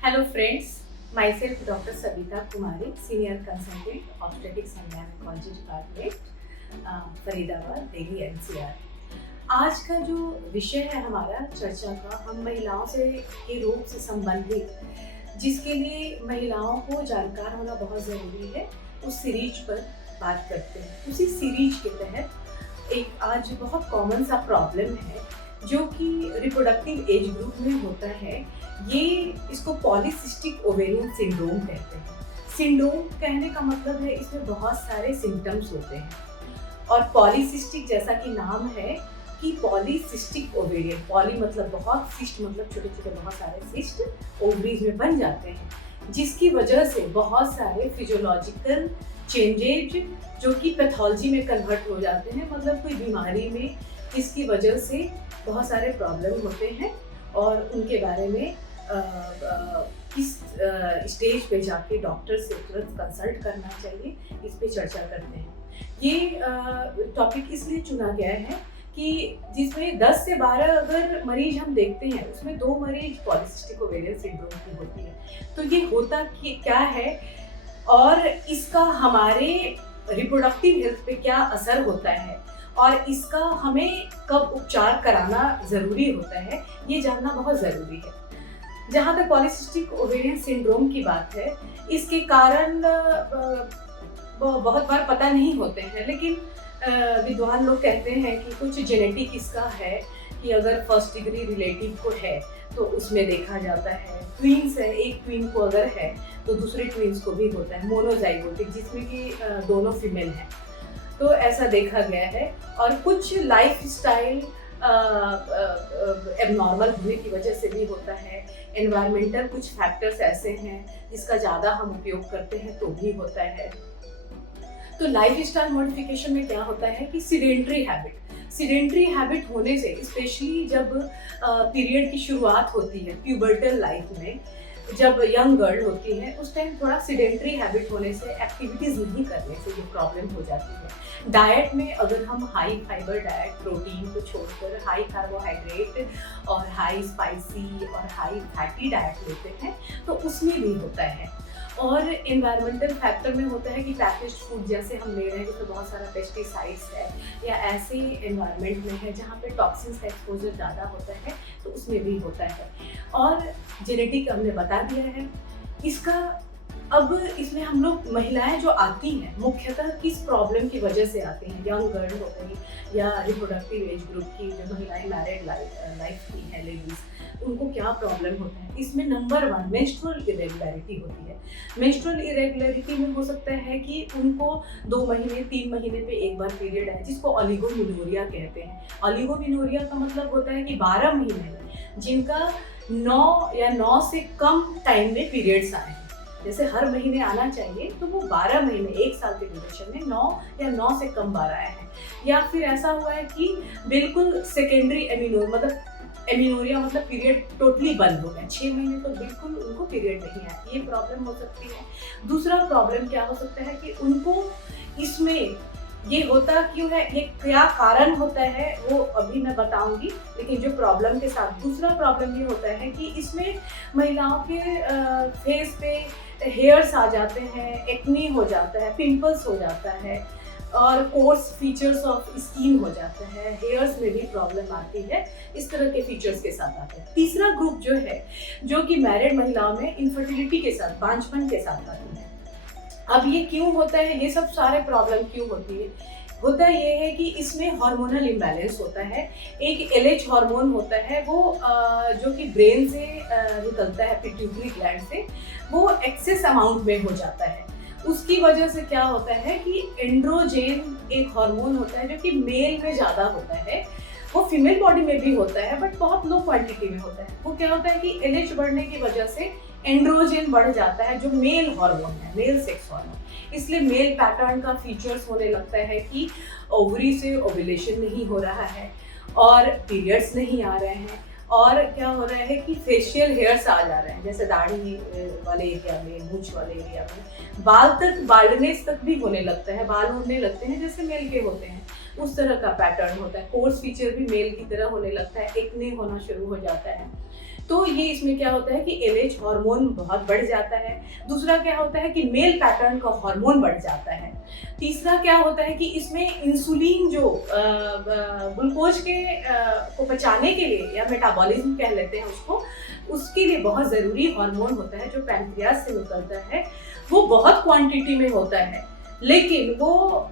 Hello friends, myself Dr. Savita Kumari, Senior Consultant, Obstetrics and Gynecology Department, Faridabad, Delhi NCR। आज का जो विषय है हमारा चर्चा का, हम महिलाओं से के रोग से संबंधित जिसके लिए महिलाओं को जानकार होना बहुत ज़रूरी है, उस सीरीज पर बात करते हैं। उसी सीरीज के तहत एक आज बहुत कॉमन सा प्रॉब्लम है जो कि रिप्रोडक्टिव एज ग्रुप में होता है। ये इसको पॉलीसिस्टिक ओवेरियन सिंड्रोम कहते हैं। सिंड्रोम कहने का मतलब है इसमें बहुत सारे सिम्टम्स होते हैं और पॉलीसिस्टिक जैसा कि नाम है कि पॉलीसिस्टिक ओवेरियन, पॉली मतलब बहुत, सिस्ट मतलब छोटे छोटे बहुत सारे सिस्ट ओवरीज में बन जाते हैं, जिसकी वजह से बहुत सारे फिजियोलॉजिकल चेंजेज जो कि पैथोलॉजी में कन्वर्ट हो जाते हैं, मतलब कोई बीमारी में इसकी वजह से बहुत सारे प्रॉब्लम होते हैं और उनके बारे में किस स्टेज पे जाके डॉक्टर से तुरंत कंसल्ट करना चाहिए, इस पे चर्चा करते हैं। ये टॉपिक इसलिए चुना गया है कि जिसमें 10 से 12 अगर मरीज हम देखते हैं, उसमें 2 मरीज पॉलीसिस्टिक ओवेरियन सिंड्रोम की होती है। तो ये होता क्या है और इसका हमारे रिप्रोडक्टिव हेल्थ पे क्या असर होता है और इसका हमें कब उपचार कराना ज़रूरी होता है, ये जानना बहुत ज़रूरी है। जहाँ तक पॉलीसिस्टिक ओवेरियन सिंड्रोम की बात है, इसके कारण बहुत बार पता नहीं होते हैं, लेकिन विद्वान लोग कहते हैं कि कुछ जेनेटिक इसका है कि अगर फर्स्ट डिग्री रिलेटिव को है तो उसमें देखा जाता है। ट्विन्स है, एक ट्विन को अगर है तो दूसरे ट्विन्स को भी होता है। मोनोजाइगोटिक जिसमें कि दोनों फीमेल हैं, तो ऐसा देखा गया है। और कुछ लाइफ स्टाइल एबनॉर्मल होने की वजह से भी होता है। एनवायरमेंटल कुछ फैक्टर्स ऐसे हैं जिसका ज़्यादा हम उपयोग करते हैं तो भी होता है। तो लाइफ स्टाइल मॉडिफिकेशन में क्या होता है कि सीडेंट्री हैबिट होने से, स्पेशली जब पीरियड की शुरुआत होती है प्यूबर्टल लाइफ में, जब यंग गर्ल होती है, उस टाइम थोड़ा सीडेंट्री हैबिट होने से, एक्टिविटीज़ नहीं करने से ये प्रॉब्लम हो जाती है। डाइट में अगर हम हाई फाइबर डाइट, प्रोटीन को छोड़कर हाई कार्बोहाइड्रेट और हाई स्पाइसी और हाई फैटी डाइट लेते हैं तो उसमें भी होता है। और एनवायरमेंटल फैक्टर में होता है कि पैकेज्ड फूड जैसे हम ले रहे हैं जिसमें बहुत सारा पेस्टिसाइड्स है या ऐसे एनवायरनमेंट में है जहाँ पे टॉक्सिन्स का एक्सपोजर ज़्यादा होता है, तो उसमें भी होता है। और जेनेटिक हमने बता दिया है इसका। अब इसमें हम लोग महिलाएं जो आती हैं मुख्यतः किस प्रॉब्लम की वजह से आती हैं, यंग गर्ल हो गई या रिप्रोडक्टिव एज ग्रुप की जो महिलाएं मैरिड लाइफ की हैं लेडीज़, उनको क्या प्रॉब्लम होता है। इसमें नंबर 1 मेंस्ट्रुअल इरेगुलरिटी होती है। मेंस्ट्रुअल इरेगुलरिटी में हो सकता है कि उनको 2 महीने 3 महीने पे एक बार पीरियड है, जिसको ओलिगोमेनोरिया कहते हैं। ओलिगोमेनोरिया का मतलब होता है कि 12 महीने में जिनका 9 या 9 से कम टाइम में पीरियड्स आए हैं। जैसे हर महीने आना चाहिए तो वो 12 महीने, 1 साल के ड्यूरेशन में 9 या 9 से कम बार आए हैं। या फिर ऐसा हुआ है कि बिल्कुल सेकेंडरी एमिनोरिया मतलब पीरियड टोटली बंद हो गया, 6 महीने तो बिल्कुल उनको पीरियड नहीं आया, ये प्रॉब्लम हो सकती है। दूसरा प्रॉब्लम क्या हो सकता है कि उनको इसमें ये होता क्यों है, ये क्या कारण होता है वो अभी मैं बताऊंगी, लेकिन जो प्रॉब्लम के साथ दूसरा प्रॉब्लम ये होता है कि इसमें महिलाओं के फेस पे हेयर्स आ जाते हैं, एक्ने हो जाता है, पिंपल्स हो जाता है और कोर्स फीचर्स ऑफ स्किन हो जाता है, हेयर्स में भी प्रॉब्लम आती है, इस तरह के फीचर्स के साथ आते हैं। तीसरा ग्रुप जो है जो कि मैरिड महिलाओं में इनफर्टिलिटी के साथ, बांझपन के साथ आती है। अब ये क्यों होता है, ये सब सारे प्रॉब्लम क्यों होती है, होता ये है कि इसमें हार्मोनल इम्बैलेंस होता है। एक LH हार्मोन होता है वो जो कि ब्रेन से निकलता है, पिट्यूटरी ग्लैंड से, वो एक्सेस अमाउंट में हो जाता है। उसकी वजह से क्या होता है कि एंड्रोजेन एक हार्मोन होता है जो कि मेल में ज़्यादा होता है, वो फीमेल बॉडी में भी होता है बट बहुत लो क्वांटिटी में होता है। वो क्या होता है कि LH बढ़ने की वजह से एंड्रोजन बढ़ जाता है जो मेल हार्मोन है, मेल सेक्स हार्मोन। इसलिए मेल पैटर्न का फीचर्स होने लगता है कि ओवरी से ओव्यूलेशन नहीं हो रहा है और पीरियड्स नहीं आ रहे हैं, और क्या हो रहा है कि फेशियल हेयर्स आ जा रहे हैं, जैसे दाढ़ी वाले एरिया में, मूंछ वाले एरिया में, बाल तक, बाल्डनेस तक भी होने लगता है, बाल उड़ने लगते हैं जैसे मेल के होते हैं, उस तरह का पैटर्न होता है। कोर्स फीचर भी मेल की तरह होने लगता है, एक्ने होना शुरू हो जाता है। तो ये इसमें क्या होता है कि एलएच हार्मोन बहुत बढ़ जाता है। दूसरा क्या होता है कि मेल पैटर्न का हार्मोन बढ़ जाता है। तीसरा क्या होता है कि इसमें इंसुलिन जो ग्लूकोज के को पचाने के लिए या मेटाबॉलिज्म कह लेते हैं उसको, उसके लिए बहुत ज़रूरी हार्मोन होता है जो पैनक्रियाज से निकलता है। वो बहुत क्वांटिटी में होता है, लेकिन वो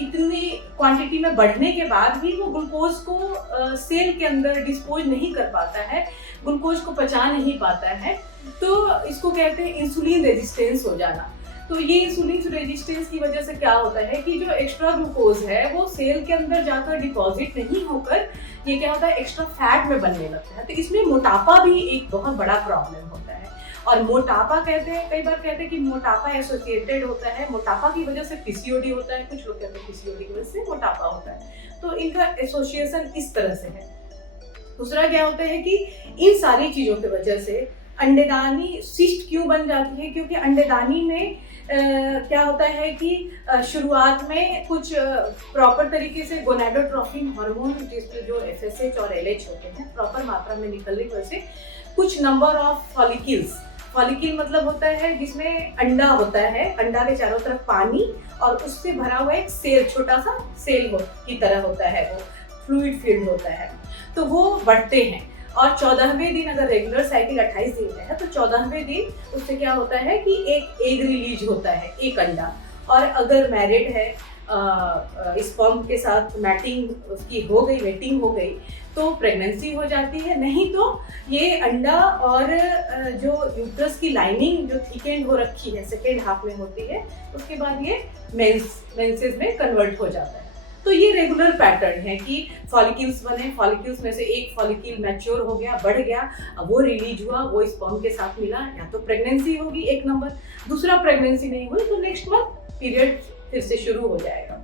इतनी क्वांटिटी में बढ़ने के बाद भी वो ग्लूकोज को सेल के अंदर डिस्पोज नहीं कर पाता है, ग्लूकोज को पचा नहीं पाता है। तो इसको कहते हैं इंसुलिन रेजिस्टेंस हो जाना। तो ये इंसुलिन रेजिस्टेंस की वजह से क्या होता है कि जो एक्स्ट्रा ग्लूकोज है वो सेल के अंदर जाकर डिपॉजिट नहीं होकर ये क्या होता है एक्स्ट्रा फैट में बनने लगता है। तो इसमें मोटापा भी एक बहुत बड़ा प्रॉब्लम होता है। और मोटापा कहते हैं, कई बार कहते हैं कि मोटापा एसोसिएटेड होता है, मोटापा की वजह से पीसीओडी होता है, कुछ लोग कहते हैं पीसीओडी की वजह से मोटापा होता है। तो इनका एसोसिएशन इस तरह से है। दूसरा क्या होता है कि इन सारी चीज़ों की वजह से अंडेदानी सिस्ट क्यों बन जाती है, क्योंकि अंडेदानी में क्या होता है कि शुरुआत में कुछ प्रॉपर तरीके से गोनाडोट्रोफिन हार्मोन जो एफएसएच और एलएच होते हैं प्रॉपर मात्रा में निकलने की वजह से कुछ नंबर ऑफ फॉलिकल्स, फॉलिकल मतलब होता है जिसमें अंडा होता है, अंडा के चारों तरफ पानी और उससे भरा हुआ एक सेल, छोटा सा सेल की तरह होता है, वो फ्लूइड फील्ड होता है। तो वो बढ़ते हैं और 14वें दिन अगर रेगुलर साइकिल 28 दिन है तो 14वें दिन उससे क्या होता है कि एक एग रिलीज होता है, एक अंडा। और अगर मैरिड है स्पर्म के साथ मैटिंग उसकी हो गई, मेटिंग हो गई तो प्रेगनेंसी हो जाती है। नहीं तो ये अंडा और जो यूट्रस की लाइनिंग जो थिकेंड हो रखी है सेकेंड हाफ में होती है, उसके बाद ये मेंसेस में कन्वर्ट हो जाता है। तो ये रेगुलर पैटर्न है कि फॉलिकल्स बने, फॉलिकल्स में से एक फॉलिकल मैच्योर हो गया, बढ़ गया, अब वो रिलीज हुआ, वो स्पर्म के साथ मिला, या तो प्रेगनेंसी होगी एक नंबर। दूसरा प्रेगनेंसी नहीं हुई तो नेक्स्ट मंथ पीरियड फिर से शुरू हो जाएगा।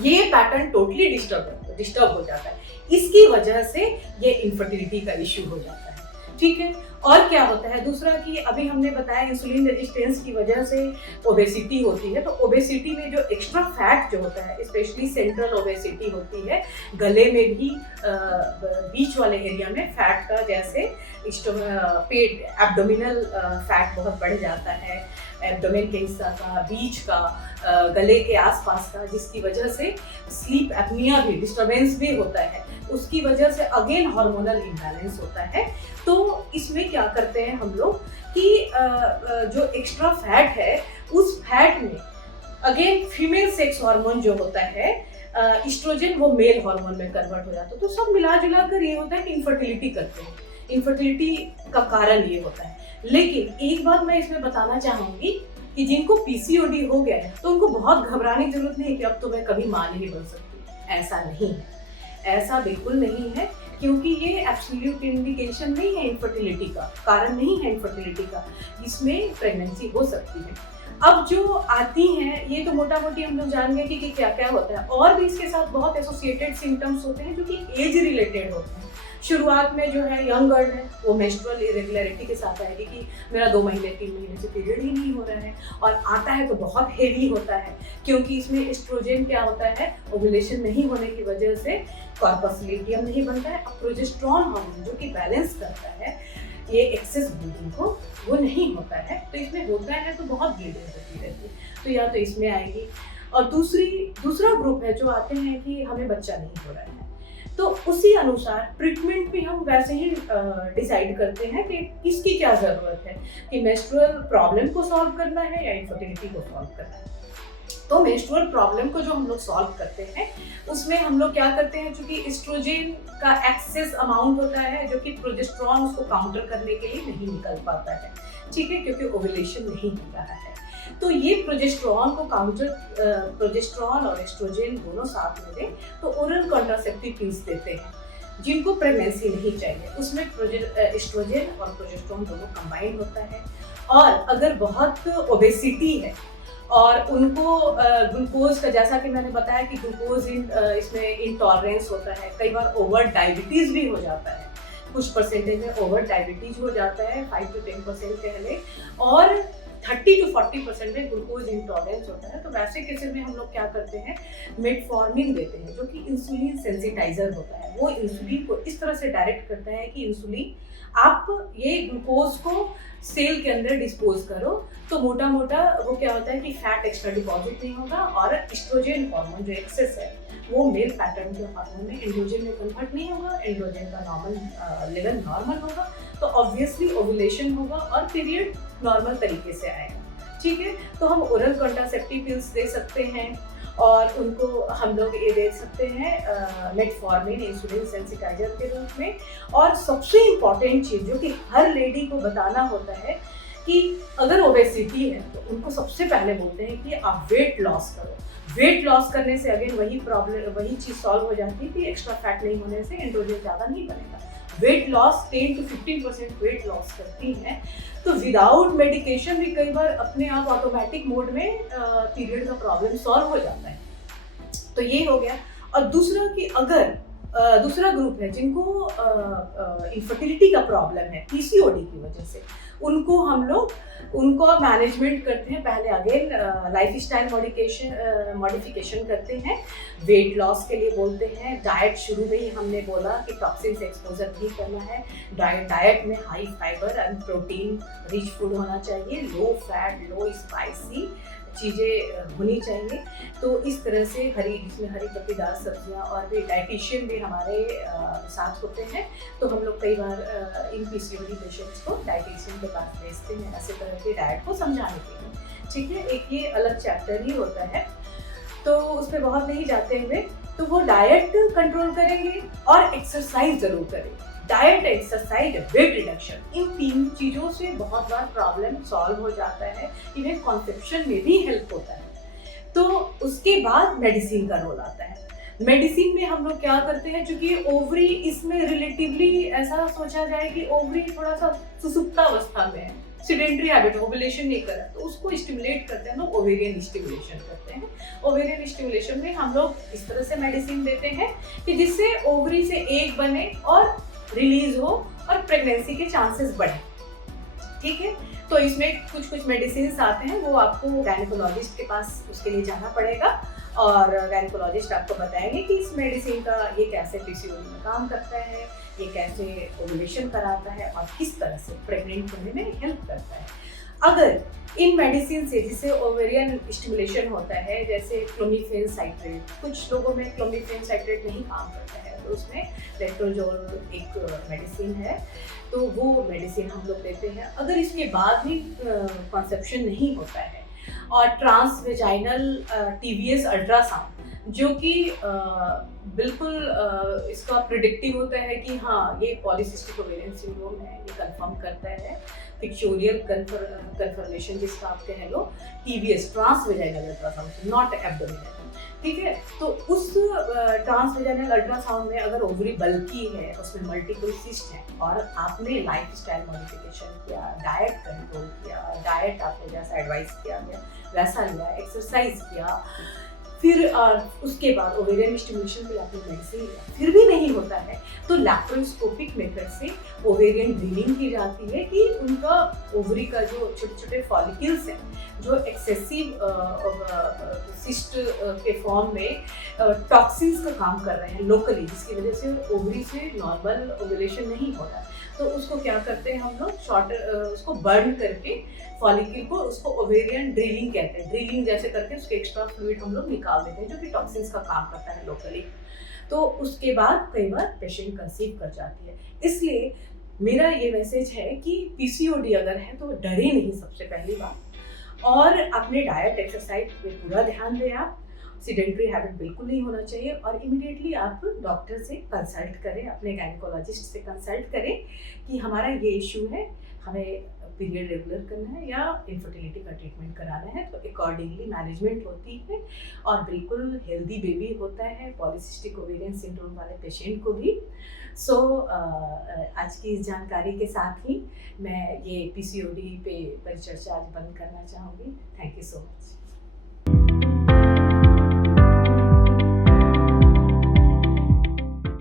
ये पैटर्न टोटली डिस्टर्ब हो जाता है। इसकी वजह से ये इनफर्टिलिटी का इश्यू हो जाता है। ठीक है, और क्या होता है दूसरा कि अभी हमने बताया इंसुलिन रेजिस्टेंस की वजह से ओबेसिटी होती है। तो ओबेसिटी में जो एक्स्ट्रा फैट जो होता है, स्पेशली सेंट्रल ओबेसिटी होती है, गले में भी बीच वाले एरिया में फैट का, जैसे पेट एब्डोमिनल फैट बहुत बढ़ जाता है, एब्डोमेन के हिस्सा का, बीच का, गले के आसपास का, जिसकी वजह से स्लीप एपनिया भी, डिस्टर्बेंस भी होता है। उसकी वजह से अगेन हार्मोनल इम्बैलेंस होता है। तो इसमें क्या करते हैं हम लोग कि जो एक्स्ट्रा फैट है उस फैट में अगेन फीमेल सेक्स हार्मोन जो होता है एस्ट्रोजन, वो मेल हार्मोन में कन्वर्ट हो जाता है। तो सब मिला जुला कर ये होता है कि इनफर्टिलिटी करते हैं। इनफर्टिलिटी का कारण ये होता है। लेकिन एक बात मैं इसमें बताना चाहूंगी कि जिनको पीसीओडी हो गया है तो उनको बहुत घबराने की जरूरत नहीं है कि अब तो मैं कभी मां नहीं बन सकती। ऐसा नहीं है, ऐसा बिल्कुल नहीं है, क्योंकि ये एब्सोल्यूट इंडिकेशन नहीं है इनफर्टिलिटी का, कारण नहीं है इनफर्टिलिटी का, इसमें प्रेगनेंसी हो सकती है। अब जो आती हैं ये तो मोटा मोटी हम लोग जान गए कि क्या क्या होता है, और भी इसके साथ बहुत एसोसिएटेड सिम्टम्स होते हैं जो कि एज रिलेटेड होते हैं। शुरुआत में जो है यंग गर्ल है वो मेंस्ट्रुअल इरेगुलरिटी के साथ आएगी कि मेरा 2 महीने 3 महीने से पीरियड ही नहीं हो रहा है, और आता है तो बहुत हेवी होता है, क्योंकि इसमें एस्ट्रोजन क्या होता है, ओव्यूलेशन नहीं होने की वजह से कॉर्पस ल्यूटियम नहीं बनता है। अब प्रोजेस्टेरॉन हार्मोन जो कि बैलेंस करता है ये एक्सेस ब्लीडिंग को, वो नहीं होता है। तो इसमें होता है तो बहुत ब्लीडिंग होती रहती है, तो या तो इसमें आएगी। और दूसरा ग्रुप है जो आते हैं कि हमें बच्चा नहीं हो रहा है, तो उसी अनुसार ट्रीटमेंट भी हम वैसे ही डिसाइड करते हैं कि किसकी क्या ज़रूरत है, कि मेंस्ट्रुअल प्रॉब्लम को सॉल्व करना है या इनफर्टिलिटी को सॉल्व करना है। तो मेंस्ट्रुअल प्रॉब्लम को जो हम लोग सॉल्व करते हैं उसमें हम लोग क्या करते हैं, चूंकि एस्ट्रोजन का एक्सेस अमाउंट होता है जो कि प्रोजेस्टेरॉन उसको काउंटर करने के लिए नहीं निकल पाता है, ठीक है, क्योंकि ओव्यूलेशन नहीं हो रहा है। तो ये प्रोजेस्टेरॉन को काउंटर, प्रोजेस्टेरॉन और एस्ट्रोजन दोनों साथ में दें तो ओरल कॉन्ट्रासेप्टिव पिल्स देते हैं जिनको प्रेगनेंसी नहीं चाहिए। उसमें एस्ट्रोजन और प्रोजेस्टेरॉन दोनों कंबाइन होता है। और अगर बहुत ओबेसिटी है और उनको ग्लूकोज का, जैसा कि मैंने बताया कि ग्लूकोज इसमें इंटॉलरेंस होता है, कई बार ओवर डायबिटीज़ भी हो जाता है, कुछ परसेंटेज में ओवर डायबिटीज हो जाता है, 5 to 10% कह लें, और 30 to 40% में ग्लूकोज इंटॉलरेंस होता है। तो वैसे केसेस में हम लोग क्या करते हैं, मेटफॉर्मिन देते हैं जो कि इंसुलिन सेंसिटाइजर होता है। वो इंसुलिन को इस तरह से डायरेक्ट करता है कि इंसुलिन आप ये ग्लूकोज को सेल के अंदर डिस्पोज करो तो मोटा मोटा वो क्या होता है कि फैट एक्स्ट्रा डिपॉजिट नहीं होगा और एस्ट्रोजन हार्मोन जो एक्सेस है वो मेल पैटर्न के हार्मोन में एंड्रोजन में कन्वर्ट नहीं होगा, एंड्रोजन का नॉर्मल लेवल नॉर्मल होगा, तो ऑब्वियसली ओव्यूलेशन होगा और पीरियड नॉर्मल तरीके से आएगा। ठीक है, तो हम ओरल कॉन्ट्रासेप्टिव पिल्स दे सकते हैं और उनको हम लोग ये दे सकते हैं मेटफॉर्मिन इंसुलिन सेंसिटाइजर के रूप में। और सबसे इम्पॉर्टेंट चीज़ जो कि हर लेडी को बताना होता है कि अगर ओबेसिटी है तो उनको सबसे पहले बोलते हैं कि आप वेट लॉस करो। वेट लॉस करने से अगेन वही चीज़ सॉल्व हो जाती है कि एक्स्ट्रा फैट नहीं होने से एंड्रोजन ज़्यादा नहीं बनेगा। Weight loss 10 to 15% weight loss करती है, तो विदाउट मेडिकेशन भी कई बार अपने आप ऑटोमेटिक मोड में पीरियड का प्रॉब्लम सॉल्व हो जाता है। तो ये हो गया। और दूसरा कि अगर दूसरा ग्रुप है जिनको इनफर्टिलिटी का प्रॉब्लम है पीसीओडी की वजह से, उनको मैनेजमेंट करते हैं। पहले अगेन लाइफ स्टाइल मॉडिफिकेशन करते हैं, वेट लॉस के लिए बोलते हैं। डाइट शुरू में ही हमने बोला कि टॉक्सिन से एक्सपोजर नहीं करना है। डाइट में high fibre and protein rich food होना चाहिए, लो फैट लो स्पाइसी चीज़ें होनी चाहिए। तो इस तरह से इसमें हरी पत्तेदार सब्जियां और भी डाइटिशियन भी हमारे साथ होते हैं। तो हम लोग कई बार इन पीसीओडी पेशेंट्स को डाइटिशियन के पास भेजते हैं ऐसे तरह की डाइट को समझाने के लिए। ठीक है, एक ये अलग चैप्टर ही होता है, तो उस पर बहुत नहीं जाते हुए तो वो डाइट कंट्रोल करेंगे और एक्सरसाइज जरूर करेंगे। डाइट, एक्सरसाइज, वेट रिडक्शन, इन तीन चीज़ों से बहुत बार प्रॉब्लम सॉल्व हो जाता है। इन्हें कॉन्सेप्शन में भी हेल्प होता है। तो उसके बाद मेडिसिन का रोल आता है। मेडिसिन में हम लोग क्या करते हैं, क्योंकि ओवरी इसमें रिलेटिवली ऐसा सोचा जाए कि ओवरी थोड़ा सा सुसुप्तावस्था में है, सेडेंटरी हैबिट, ओवुलेशन नहीं कर रहा, तो उसको स्टिमुलेट करते हैं लोग, ओवेरियन स्टिमुलेशन करते हैं। ओवेरियन स्टिमुलेशन में हम लोग इस तरह से मेडिसिन देते हैं कि जिससे ओवरी से एग बने और रिलीज हो और प्रेगनेंसी के चांसेस बढ़े। ठीक है, तो इसमें कुछ मेडिसिन आते हैं, वो आपको गायनेकोलॉजिस्ट के पास उसके लिए जाना पड़ेगा और गायनेकोलॉजिस्ट आपको बताएंगे कि इस मेडिसिन का ये कैसे पीसीओडी में काम करता है, ये कैसे ओवुलेशन कराता है और किस तरह से प्रेग्नेंट होने में हेल्प करता है। अगर इन मेडिसिन से जिसे ओवेरियन स्टिमुलेशन होता है, जैसे क्लोमिफेन साइट्रेट, कुछ लोगों में क्लोमिफेन साइट्रेट नहीं काम करता है, तो उसमें लेट्रोजोल एक मेडिसिन है, तो वो मेडिसिन हम लोग देते हैं। अगर इसके बाद भी कॉन्सेप्शन नहीं होता है और ट्रांसवेजाइनल टीवीएस अल्ट्रासाउंड जो कि बिल्कुल इसका प्रिडिक्टिव होता है कि हाँ ये पॉलीसिस्टिक ओवेरियन सिंड्रोम है, ये कंफर्म करता है। पिक्चोरियल कंफर्मेशन जिसका आप कह लो, TVS transvaginal ultrasound, not abdominal. ठीक है, तो उस ट्रांसवेजाइनल अल्ट्रासाउंड में अगर ओवरी बल्की है, उसमें मल्टीपल सिस्ट है और आपने लाइफ स्टाइल मॉडिफिकेशन किया, डाइट कंट्रोल किया, डाइट आपको जैसा एडवाइस किया गया वैसा लिया, एक्सरसाइज किया, फिर उसके बाद ओवेरियन स्टिमुलेशन के लिए आपने मेडिसिन लिया, फिर भी नहीं होता है, तो लैप्रोस्कोपिक मेथड से ओवेरियन ड्रिलिंग की जाती है कि उनका ओवरी का जो छोटे छोटे फॉलिकल्स हैं जो एक्सेसिव सिस्ट के फॉर्म में टॉक्सिन्स का काम कर रहे हैं लोकली, जिसकी वजह से ओवरी से नॉर्मल ओवुलेशन नहीं हो रहा है, तो उसको क्या करते हैं हम लोग उसको बर्न करके फॉलिकल को, उसको ओवेरियन ड्रिलिंग कहते हैं, ड्रिलिंग जैसे करके उसके एक्स्ट्रा फ्लूइड हम लोग निकाल देते हैं जो कि टॉक्सिन्स का काम करता है लोकली। तो उसके बाद कई बार पेशेंट कंसीव कर जाती है। इसलिए मेरा ये मैसेज है कि पीसीओडी अगर है तो डरे नहीं, सबसे पहली बात, और अपने डाइट एक्सरसाइज पे पूरा ध्यान दें। आप सीडेंटरी हैबिट बिल्कुल नहीं होना चाहिए और इमीडिएटली आप डॉक्टर से कंसल्ट करें, अपने गायनेकोलॉजिस्ट से कंसल्ट करें कि हमारा ये इशू है, हमें पीरियड रेगुलर करना है या इनफर्टिलिटी का ट्रीटमेंट कराना है, तो अकॉर्डिंगली मैनेजमेंट होती है और बिल्कुल हेल्दी बेबी होता है पॉलीसिस्टिक ओवेरियन सिंड्रोम वाले पेशेंट को भी। सो आज की इस जानकारी के साथ ही मैं ये पीसीओडी पे परिचर्चा आज बंद करना चाहूँगी। Thank you so much.